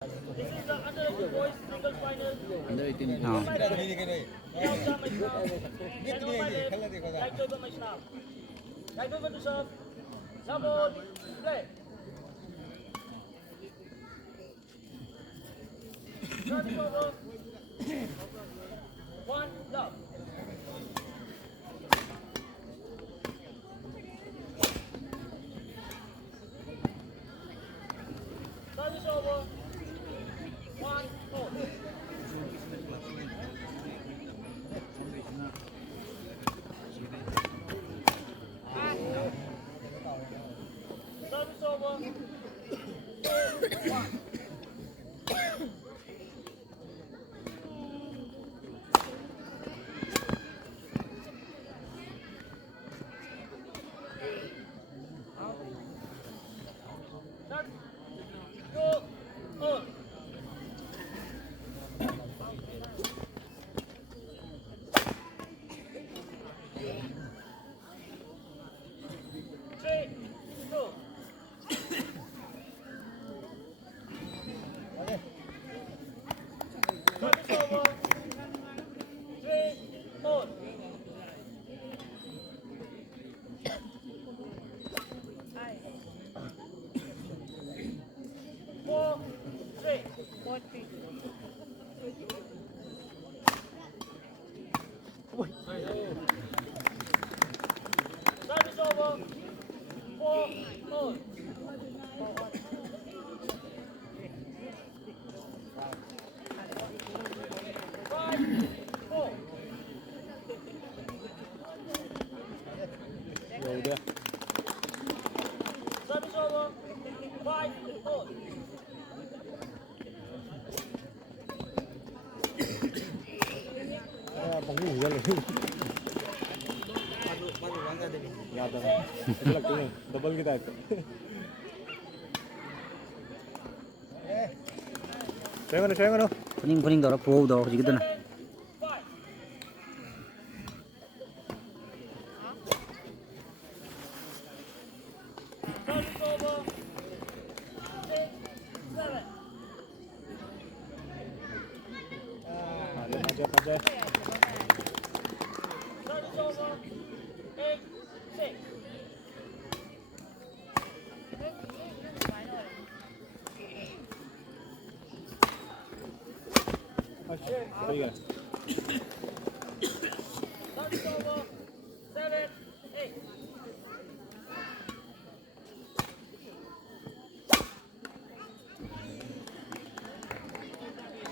This is the under 18 boys single final. Under 18 Oh. Ikaw sa may staff. Stand on my left. Right to over my staff. Right over to serve. Double. Play. Service over. One. Love. Service over. One. Four. Service over. Two. One. Start. Go. On. Three. Two. Service over. Three. On. Four. Three. Service over. Four. On. Five. Four. Rồi đưa. Service over. Five. On. Bóng ngủ ra rồi. Yaad है. ऐसा लगता है double की type. Swing on. Puning daw pro daw sige na. Five. Service over. Six. Seven. Aja. Service over. Eight. Six. सही है. Service over. Seven. Eight.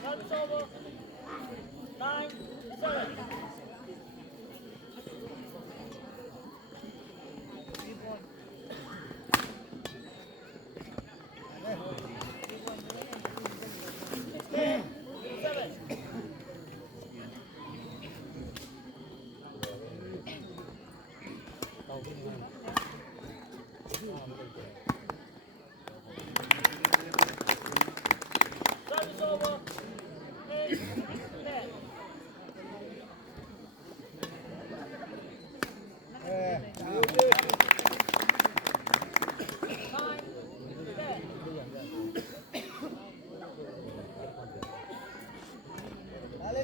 Service over. Nine. Seven. Seven. Service over. Eight. Ten. Nine.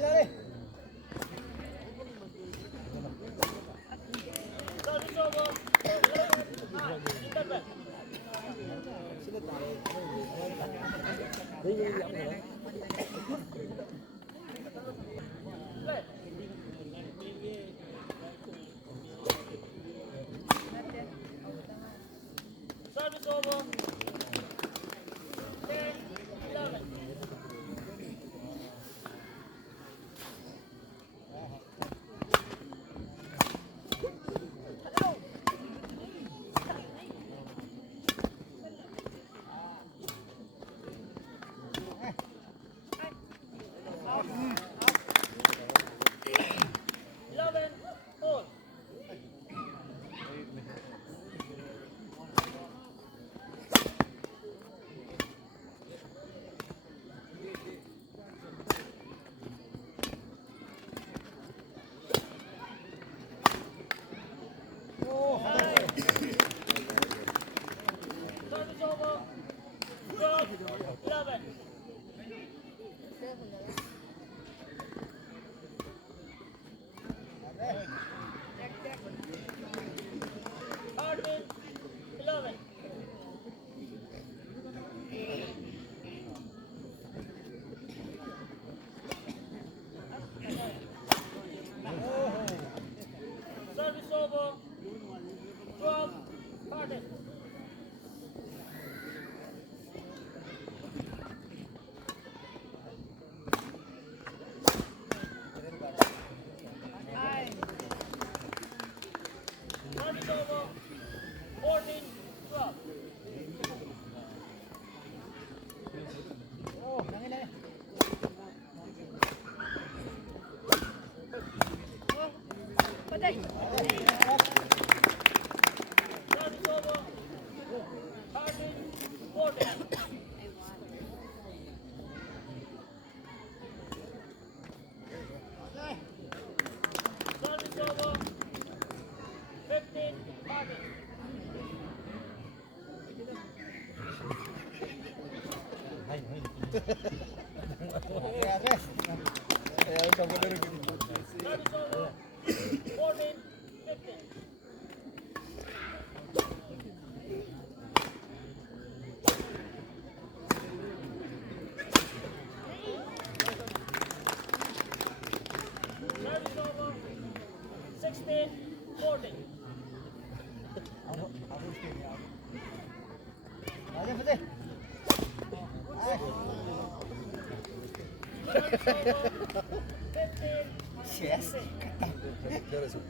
Ten. Service over. 11. Nine. Interval. Play. Service over. 10. 11. On. Service over. 14-15. Service over. 16-14. Service over. 15-16. Service over.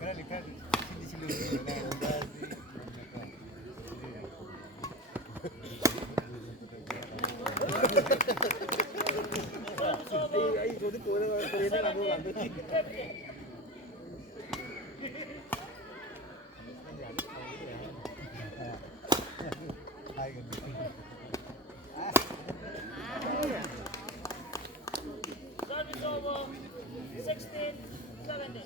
17-15. Service over. 16-17.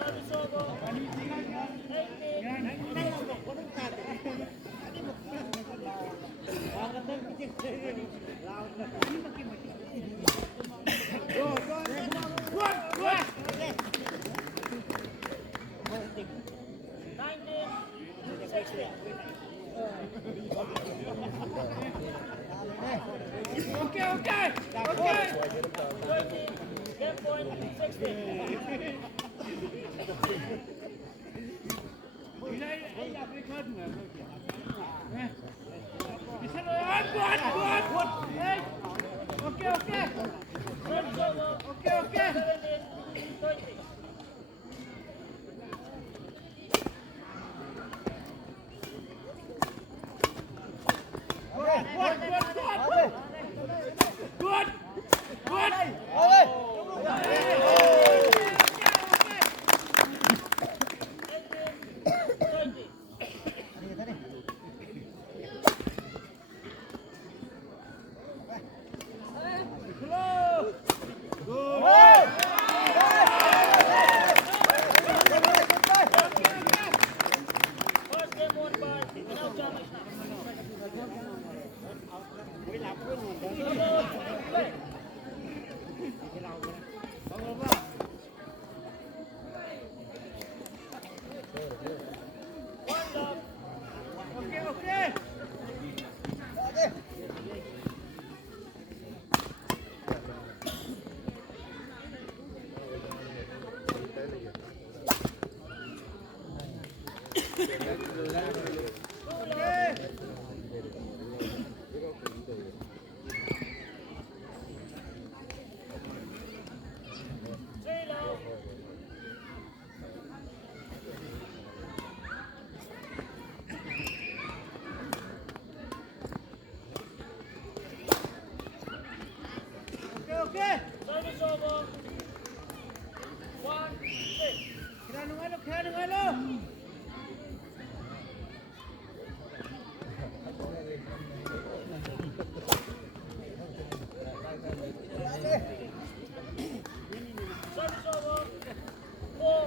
Service over. 18-19. Okay. 20, 10 point, 16. Service over. 17, 20. First game won by Vinod Ramakrishna. Play. One love. Three love. Service over. 1-6. Service over. 4-1.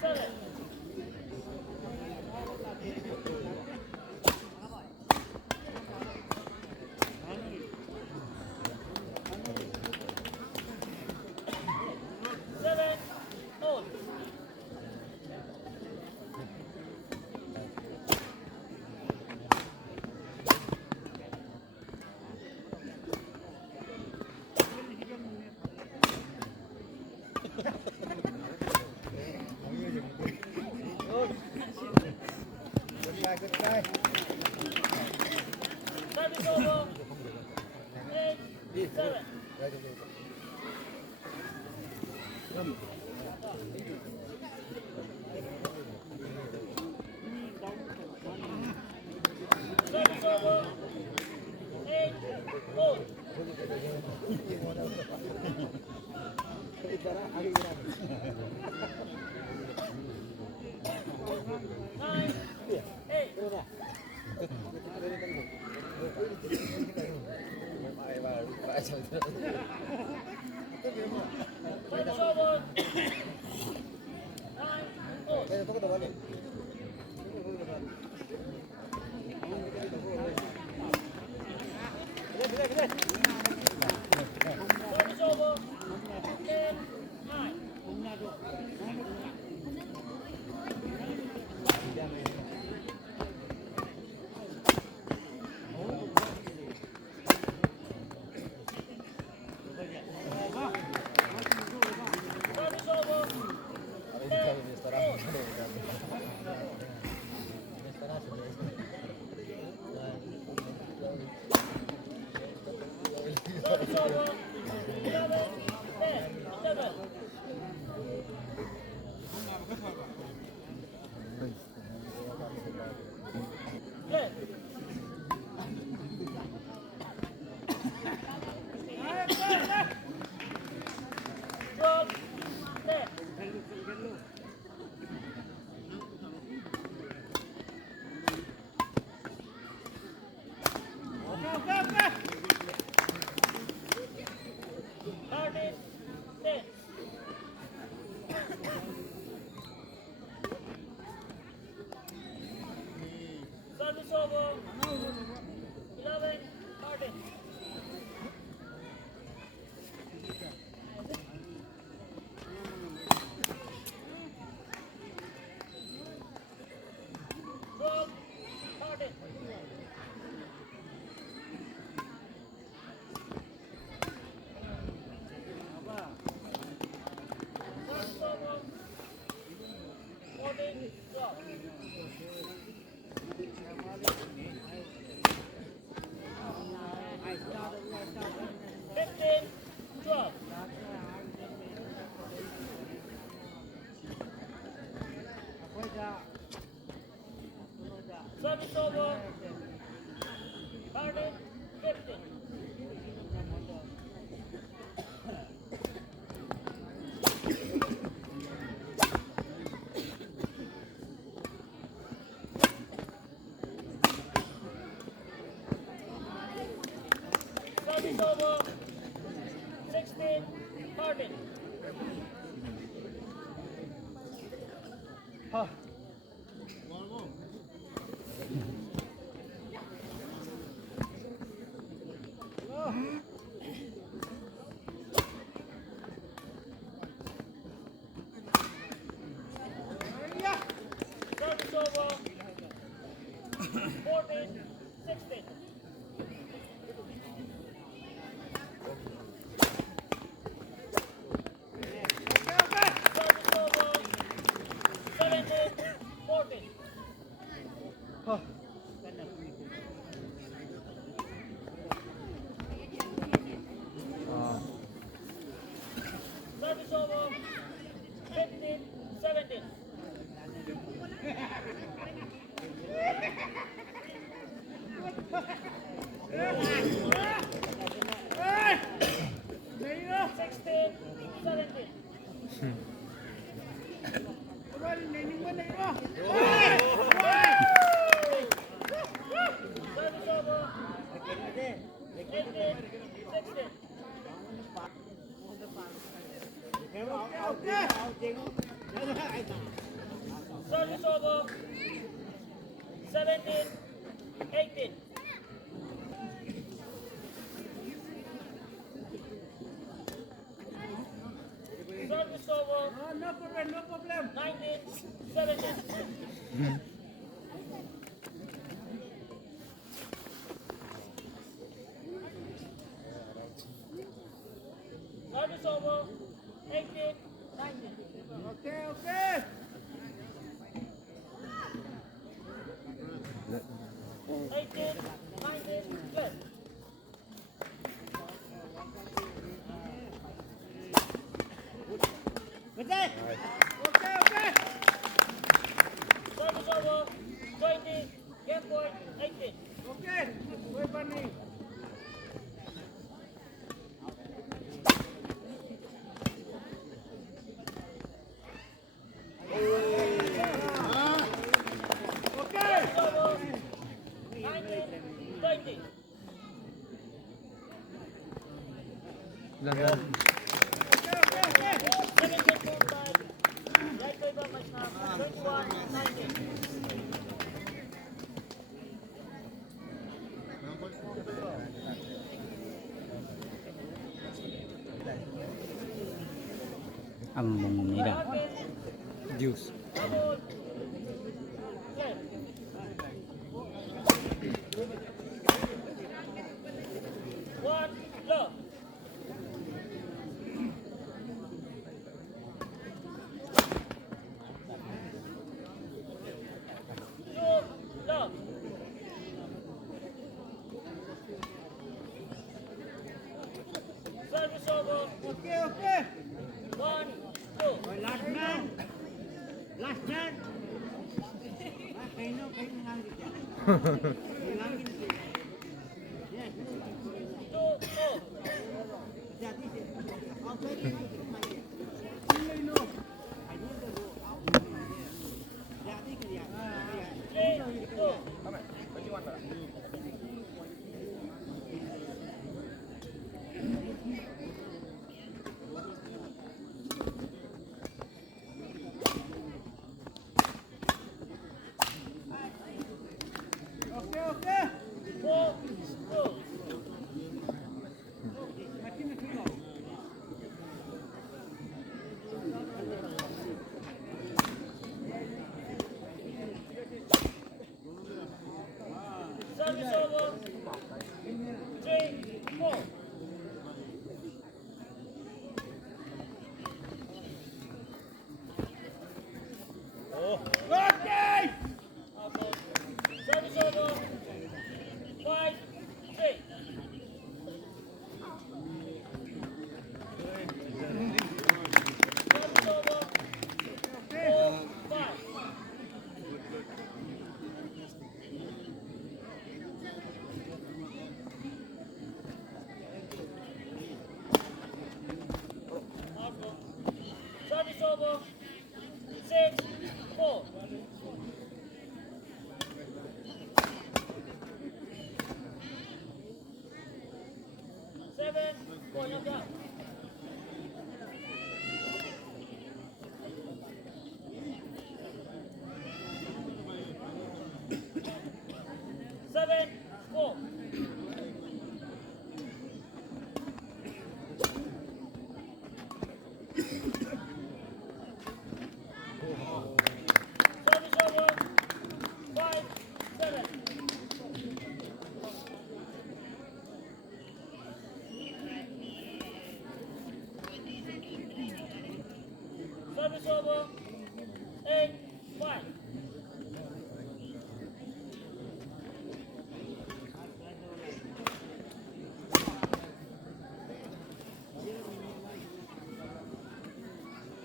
7. Seven, all. Goodbye. Service over. 8, 7. Service over. 8, all. Nine, 8. Service over. 9, all. Service over. 10, 9. Service over. 10, all. Service over. 11, 10, 11. Yes. 12, 10. Thirteen, 10. Service over. 11, 13. Twelve, 13. Service over. 14, 12. 15, 12. Service over. 13, 15. Service over. 16, 13. Service over. 14, 16. Service over. 17, 14. Service over. 15, 17. Sixteen, 17. Service over. 18, 16. Service over. 17, 18. Service over. No problem, no problem. 19, 17. Service over. 18, 19. Okay, okay. 18, 19, plus. Okay. Okay, okay. Service over. 20, game point, 18. Okay. Wait for me. Okay. Service over. 19, 20. Okay, okay, okay. 7 game point by right favor match now. 21, 19. Ammonira. Deuce. Double. Play. One, love. Two, love. Service over. Okay, okay. 1, 2. Last man. Last man. Kayo na nangangit yan. Nangangit yan. Yes. 2, 4. That is it. Outside the night. You know. I know the rule. That is it. 3, 2. Okay, okay. 4, 2. Service over. 3, 4. Okay. Service over. 5, 3. Service over. 4, 5. Service over. 6, 4. 7, 4, you're down. Seven, 4. Service over. 5, 7. Service over. 8, 5.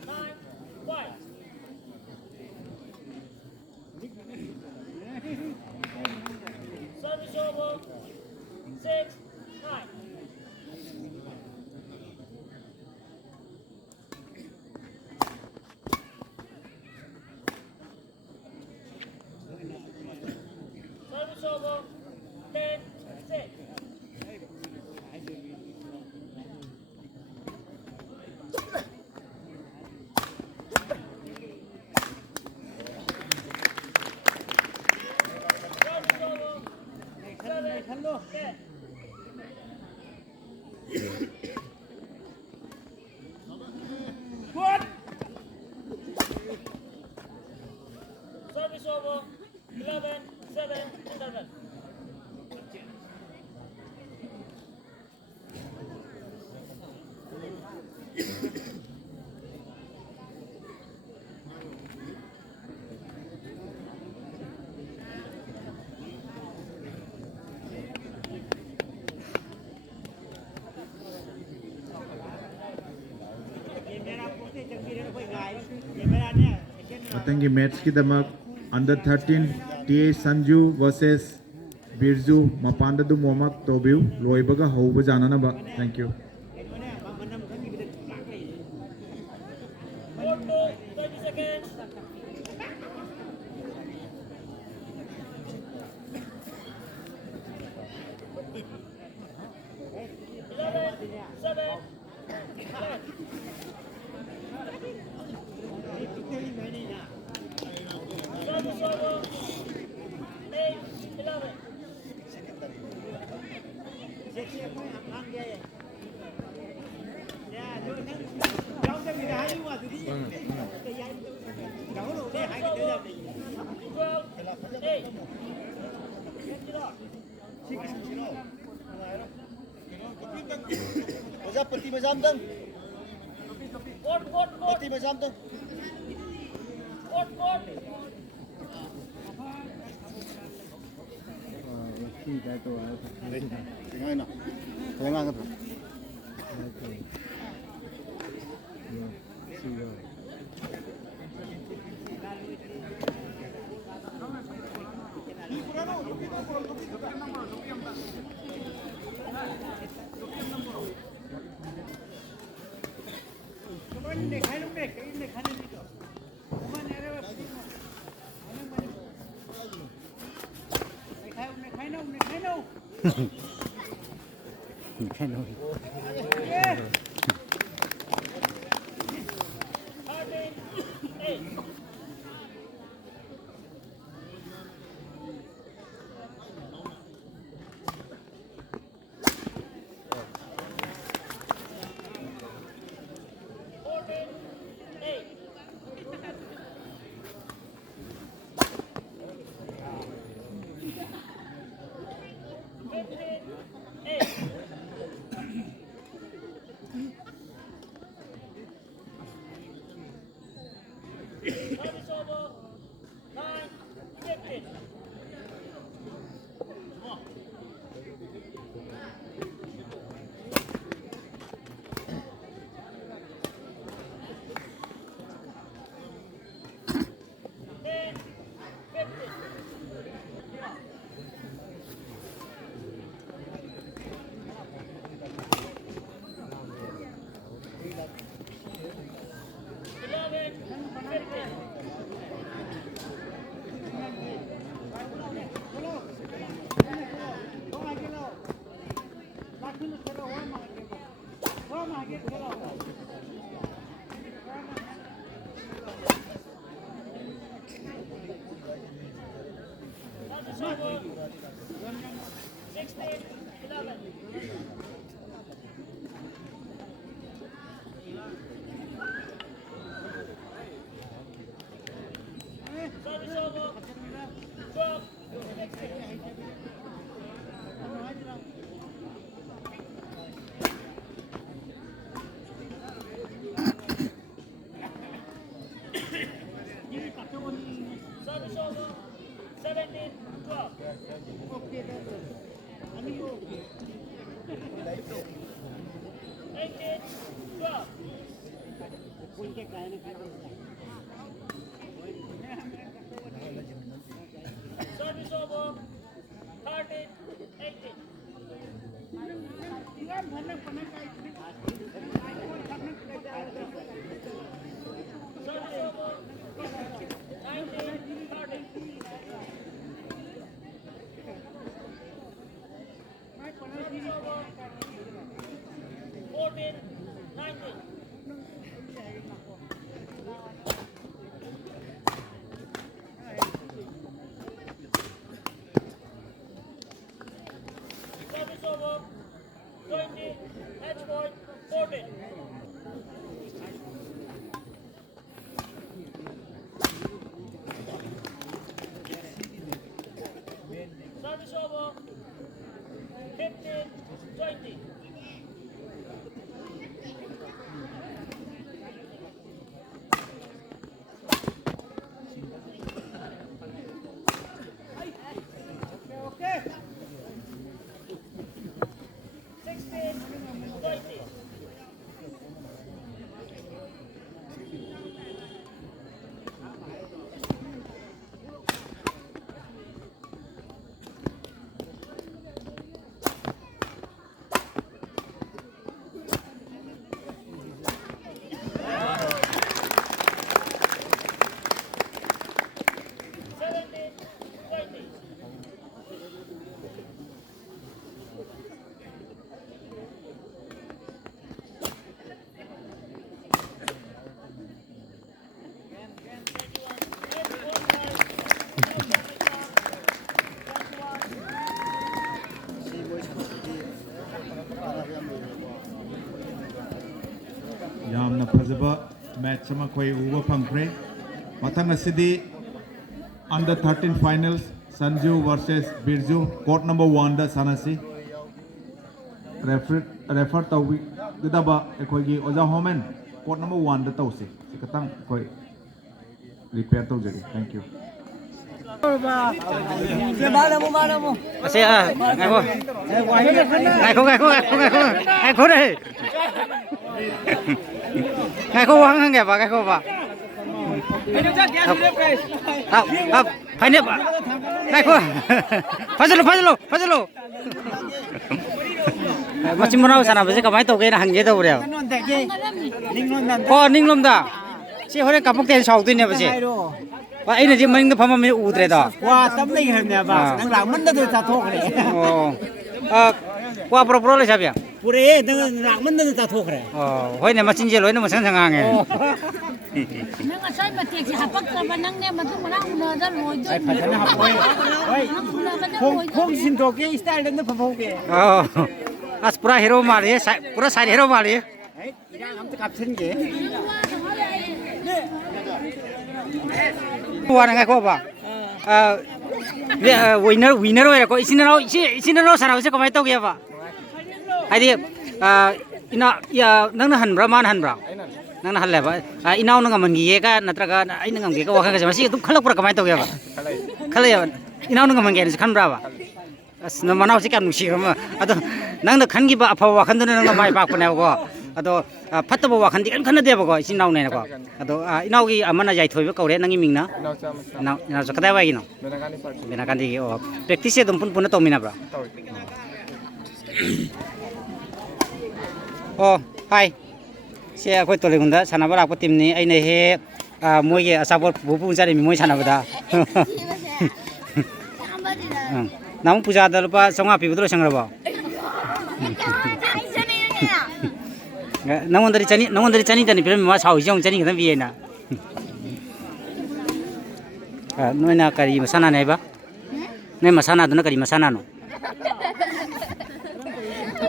Nine, 5. Service over. 6, 9. 11, 7, interval. ये मेरा पोते जंगी रे कोई गाय ये मेरा ने ꯃꯊꯪꯒꯤ ꯃꯦꯠꯁꯀꯤꯗꯃꯛ under 13 TA Sanju vs Birju ꯃꯄꯥꯟꯗ ꯑꯗꯨꯝ ꯋꯥꯔꯝ ꯑꯞ ꯇꯧꯕꯤꯌꯨ ꯂꯣꯏꯕꯒ ꯍꯧꯕ ꯌꯥꯅꯅꯕ ꯊꯦꯡꯛ ꯌꯨ मैंने मनम खंगी बिदे लाके 4 to 20 seconds. Seven, कितने ही मैंने ना service over. 8, 11. सेक्सी कोई आंग गया है या जो नंग जाओ से मेरा हाई हुआ दीदी तो यार जाओ लो ले हाई दे जाते 12, 8. Get it off. प्रति में जाम दम Court. प्रति में जाम दम Court. ngay nào thấy ngang không कौन ने खाए लोग ने कहीं ने खाने नहीं तो कौन ने रे खाए ना उन्हें खाए ना แค่นั้น ये 13, 8. Service over. 9, 15. Service over. 16, 11. Service over. 12, 16. Service over. 17, 12. 18, 12. Service over. 13, 18. Service over. 19, 30. Service over. 14, 19. sema khoi uba phangkhre mathang asidi under 13 finals Sanju versus Birju court number 1 da sanasi refer tawi gidaba ekhoi oja homen court number 1 da tawsi sikatang khoi repair tawjari thank you Kasi ngay ko đây ngay ko wang hang ba ngay ko ba phải nếp ngay ko phải lo mà chim nào sana bây giờ cái tàu cái là hàng gì đâu rồi ninh lom da chị hồi cái bốc tiền sầu tôi nè bây giờ và anh là chỉ mình cái phẩm mình ủ đấy đó qua tấm này hình nè bà năng làm mình đã được thao này qua pro là sao vậy bữa năng làm mình đã được thao này hồi này mà xin chơi lối nó mà sẵn sàng nghe năng là sai mà tiệc gì hấp bắt mà năng nghe mà tôi mà năng lừa ra lối tôi phải nó học ơi không xin đồ cái style nó phải phong cái pura hero mali pura side hero mali không có cặp sinh gì Tua ngay ko ba? Winner rồi ko isinaro sana usi kamay to kaya ba? Hay di ina nang nahan bra man han bra. Nang nahan le ba? Inaw nang man giye ka natraga ay nang giye ka wakan ka masi tum khalak pura kamay to kaya ba? Khalay ya. Inaw nang man giye kan bra ba? As na manaw si kan nusi ka ma. Ato nang na khan gi ba apa wakan do nang mai pa ko na ko. Ato fataba wakan di kan khana de ba ko isinaw ne ko. Ato inaw gi amana jai thoi ba ko re nang iming na. Inaw sa kada ba gi no. Benakan di oh practice dum pun to mina bra. Oh hi. Sia ko to le gunda sana ba ko tim ni ai ne he moi ge asabor bu pu jari mi moi sana ba da. Nang puja da pa songa pi budro sangra ba. Nang dari chani tani film ma chau jong chani kan bi na. Noi na kari masana nei ba? Nei masana do na kari masana no.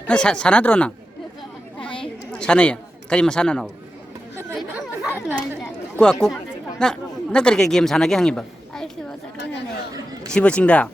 Na sana dro na. Sana ya. Kari masana no. Ku na kari game sana ge hangi ba? Sibo chingda.